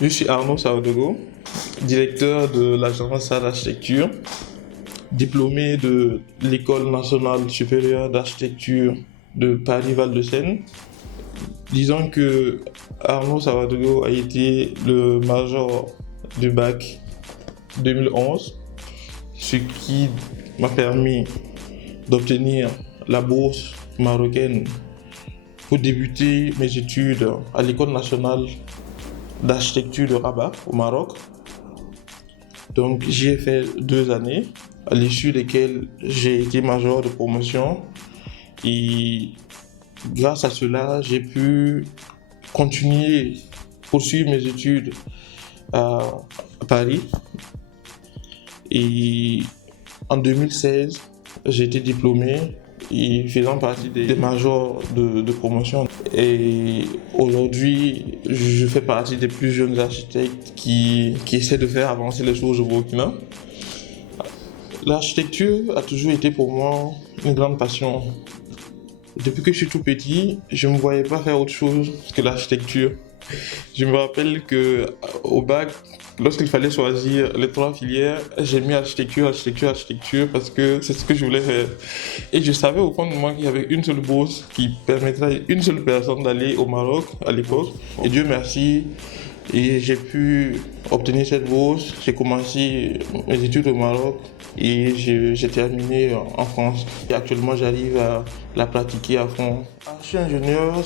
Je suis Arnaud Saudogo, directeur de l'agence d'architecture, diplômé de l'École nationale supérieure d'architecture de Paris-Val-de-Seine. Disons que Arnaud Saudogo a été le major du bac 2011, ce qui m'a permis d'obtenir la bourse marocaine pour débuter mes études à l'École nationale d'architecture de Rabat au Maroc. Donc j'y ai fait 2 années, à l'issue desquelles j'ai été major de promotion et grâce à cela j'ai pu continuer, poursuivre mes études à Paris. Et en 2016, j'ai été diplômé et faisant partie des majors de promotion. Et aujourd'hui, je fais partie des plus jeunes architectes qui essaient de faire avancer les choses au Burkina. L'architecture a toujours été pour moi une grande passion. Depuis que je suis tout petit, je ne me voyais pas faire autre chose que l'architecture. Je me rappelle qu'au bac, lorsqu'il fallait choisir les 3 filières, j'ai mis architecture parce que c'est ce que je voulais faire. Et je savais au fond de moi qu'il y avait une seule bourse qui permettrait à une seule personne d'aller au Maroc à l'époque. Et Dieu merci, et j'ai pu obtenir cette bourse. J'ai commencé mes études au Maroc et j'ai terminé en France. Et actuellement, j'arrive à la pratiquer à fond. Je suis ingénieur,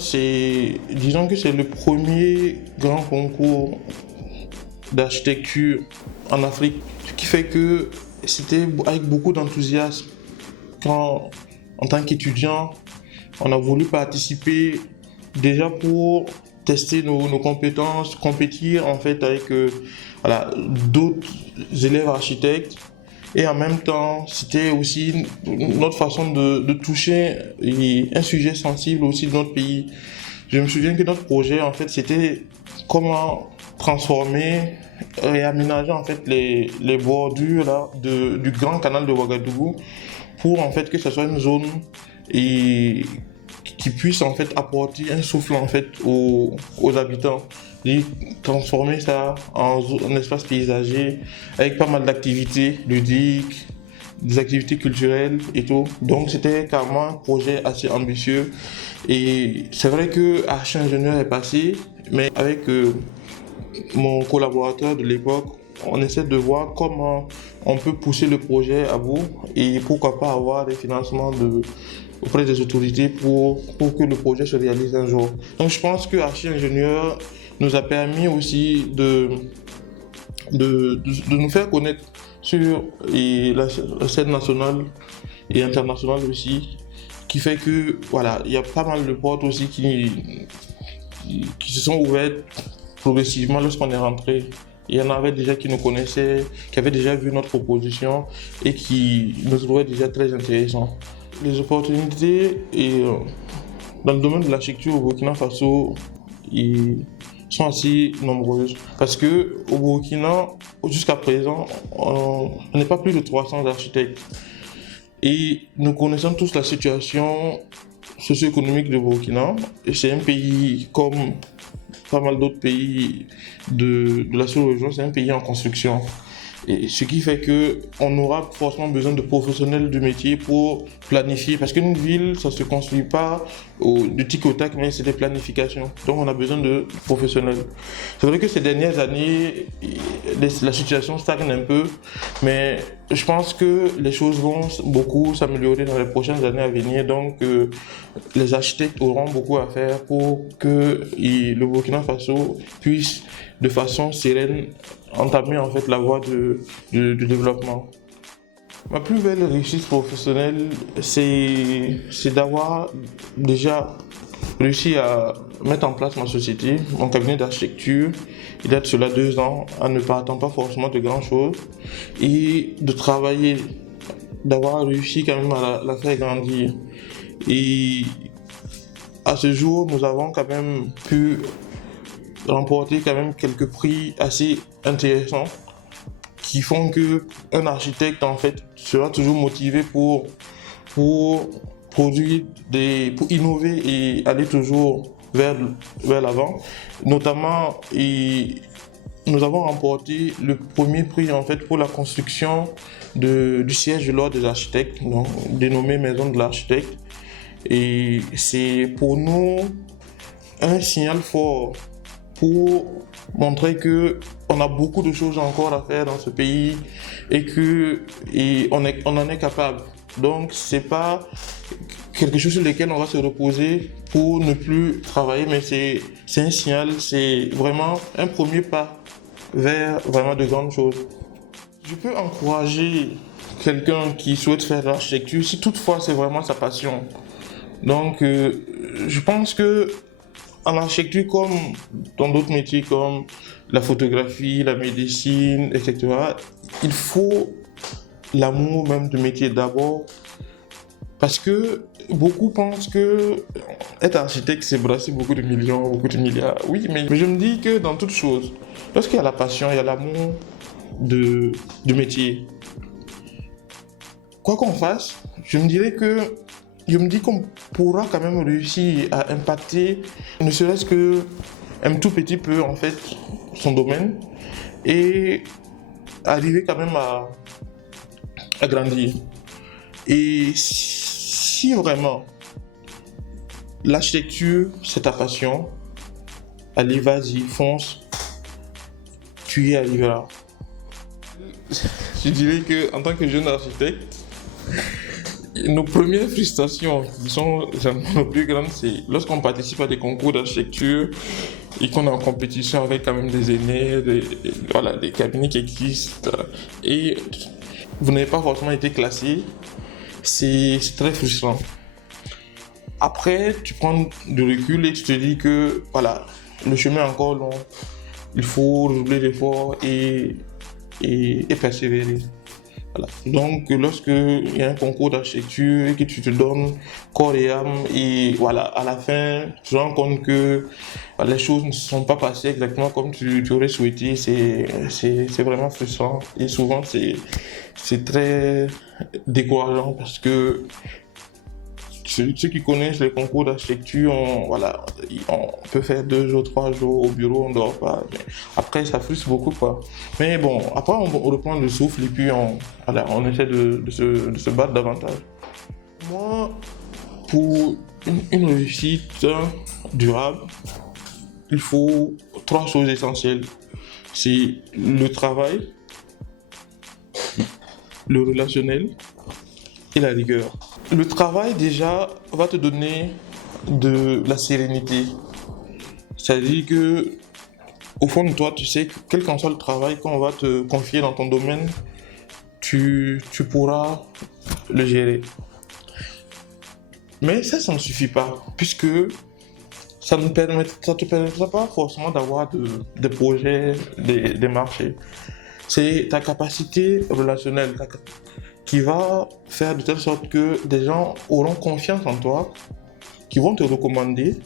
disons que c'est le premier grand concours d'architecture en Afrique, ce qui fait que c'était avec beaucoup d'enthousiasme quand, en tant qu'étudiant, on a voulu participer déjà pour tester nos compétences, compétir en fait avec d'autres élèves architectes. Et en même temps, c'était aussi notre façon de toucher un sujet sensible aussi de notre pays. Je me souviens que notre projet, en fait, c'était comment transformer et aménager en fait les bordures là, du grand canal de Ouagadougou pour en fait que ce soit une zone qui puisse en fait apporter un souffle en fait aux habitants, et transformer ça en espace paysager avec pas mal d'activités ludiques, des activités culturelles et tout. Donc c'était carrément un projet assez ambitieux et c'est vrai que Archi Ingénieur est passé, mais avec mon collaborateur de l'époque, on essaie de voir comment on peut pousser le projet à bout et pourquoi pas avoir des financements auprès des autorités pour que le projet se réalise un jour. Donc je pense que Archi Ingénieur nous a permis aussi de nous faire connaître sur la scène nationale et internationale aussi, qui fait que voilà, il y a pas mal de portes aussi qui se sont ouvertes progressivement lorsqu'on est rentré. Il y en avait déjà qui nous connaissaient, qui avaient déjà vu notre proposition et qui nous trouvaient déjà très intéressants. Les opportunités dans le domaine de l'architecture au Burkina Faso sont assez nombreuses parce que au Burkina, jusqu'à présent, on n'est pas plus de 300 architectes et nous connaissons tous la situation socio-économique du Burkina. Et c'est un pays comme pas mal d'autres pays de la sous-région, c'est un pays en construction. Et ce qui fait qu'on aura forcément besoin de professionnels du métier pour planifier. Parce qu'une ville, ça ne se construit pas du tic au tac, mais c'est des planifications. Donc on a besoin de professionnels. C'est vrai que ces dernières années, la situation stagne un peu, mais je pense que les choses vont beaucoup s'améliorer dans les prochaines années à venir. Donc les architectes auront beaucoup à faire pour que le Burkina Faso puisse de façon sereine entamer en fait la voie du développement. Ma plus belle réussite professionnelle, c'est d'avoir déjà réussi à mettre en place ma société, mon cabinet d'architecture. Il date cela 2 ans, en ne partant pas forcément de grand chose, et de travailler, d'avoir réussi quand même à la faire grandir. Et à ce jour, nous avons quand même pu remporter quand même quelques prix assez intéressants qui font que un architecte en fait sera toujours motivé pour produire pour innover et aller toujours vers l'avant. Notamment, nous avons remporté le premier prix en fait pour la construction du siège de l'ordre des architectes, donc, dénommé Maison de l'architecte. Et c'est pour nous un signal fort pour montrer que on a beaucoup de choses encore à faire dans ce pays et on en est capable. Donc c'est pas quelque chose sur lequel on va se reposer pour ne plus travailler, mais c'est un signal, c'est vraiment un premier pas vers vraiment de grandes choses. Je peux encourager quelqu'un qui souhaite faire de l'architecture si toutefois c'est vraiment sa passion. Donc je pense que en architecture, comme dans d'autres métiers comme la photographie, la médecine, etc., il faut l'amour même du métier d'abord. Parce que beaucoup pensent que être architecte, c'est brasser beaucoup de millions, beaucoup de milliards. Oui, mais je me dis que dans toute chose, lorsqu'il y a la passion, il y a l'amour du métier. Quoi qu'on fasse, je me dis qu'on pourra quand même réussir à impacter, ne serait-ce que un tout petit peu en fait, son domaine et arriver quand même à grandir. Et si vraiment l'architecture c'est ta passion, allez, vas-y, fonce, tu y arriveras. Je dirais que en tant que jeune architecte, nos premières frustrations, qui sont nos plus grandes, c'est lorsqu'on participe à des concours d'architecture et qu'on est en compétition avec quand même des aînés, des cabinets qui existent, et vous n'avez pas forcément été classé, c'est très frustrant. Après, tu prends du recul et tu te dis que voilà, le chemin est encore long, il faut redoubler d'efforts et persévérer. Voilà. Donc, lorsqu'il y a un concours d'architecture et que tu te donnes corps et âme, et voilà, à la fin, tu te rends compte que les choses ne se sont pas passées exactement comme tu aurais souhaité, c'est vraiment frustrant. Et souvent, c'est très décourageant parce que ceux qui connaissent les concours d'architecture, on peut faire 2 jours, 3 jours au bureau, on ne dort pas. Mais après, ça frustre beaucoup, quoi. Mais bon, après, on reprend le souffle et puis on essaie de se battre davantage. Moi, pour une réussite durable, il faut 3 choses essentielles. C'est le travail, le relationnel et la rigueur. Le travail déjà va te donner de la sérénité. C'est-à-dire que au fond de toi, tu sais que quel qu'en soit le travail qu'on va te confier dans ton domaine, tu pourras le gérer. Mais ça ne suffit pas, puisque ça ne te permettra pas forcément d'avoir des projets, des marchés. C'est ta capacité relationnelle qui va faire de telle sorte que des gens auront confiance en toi, qui vont te recommander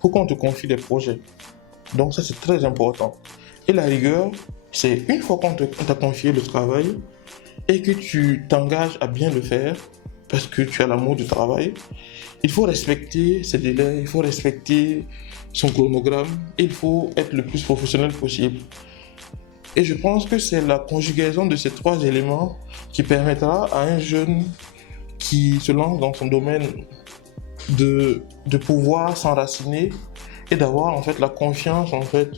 pour qu'on te confie des projets. Donc ça, c'est très important. Et la rigueur, c'est une fois qu'on t'a confié le travail et que tu t'engages à bien le faire, parce que tu as l'amour du travail, il faut respecter ses délais, il faut respecter son chronogramme, et il faut être le plus professionnel possible. Et je pense que c'est la conjugaison de ces 3 éléments qui permettra à un jeune qui se lance dans son domaine de pouvoir s'enraciner et d'avoir en fait la confiance en fait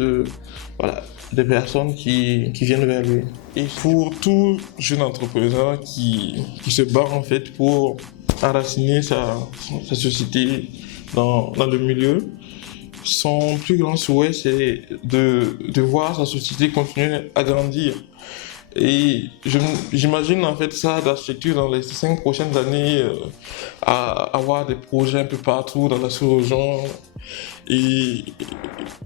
des personnes qui viennent vers lui. Et pour tout jeune entrepreneur qui se bat en fait pour enraciner sa société dans le milieu, son plus grand souhait, c'est de voir sa société continuer à grandir. Et j'imagine en fait ça d'architecture dans les 5 prochaines années, à avoir des projets un peu partout dans la sous-région et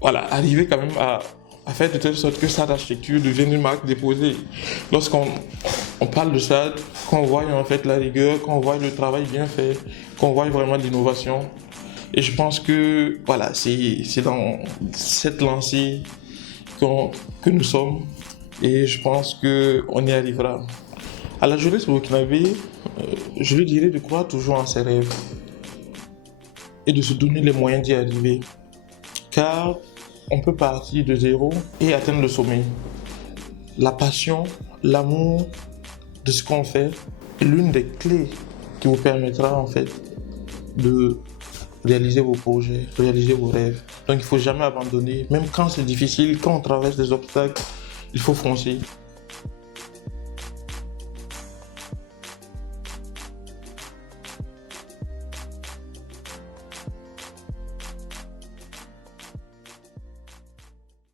voilà, arriver quand même à faire de telle sorte que ça d'architecture devienne une marque déposée. Lorsqu'on parle de ça, qu'on voit en fait la rigueur, qu'on voit le travail bien fait, qu'on voit vraiment l'innovation. Et je pense que voilà, c'est dans cette lancée que nous sommes et je pense qu'on y arrivera. À la jeunesse burkinabé, je lui dirais de croire toujours en ses rêves et de se donner les moyens d'y arriver. Car on peut partir de zéro et atteindre le sommet. La passion, l'amour de ce qu'on fait est l'une des clés qui vous permettra en fait de réaliser vos projets, réaliser vos rêves. Donc il ne faut jamais abandonner, même quand c'est difficile, quand on traverse des obstacles, il faut foncer.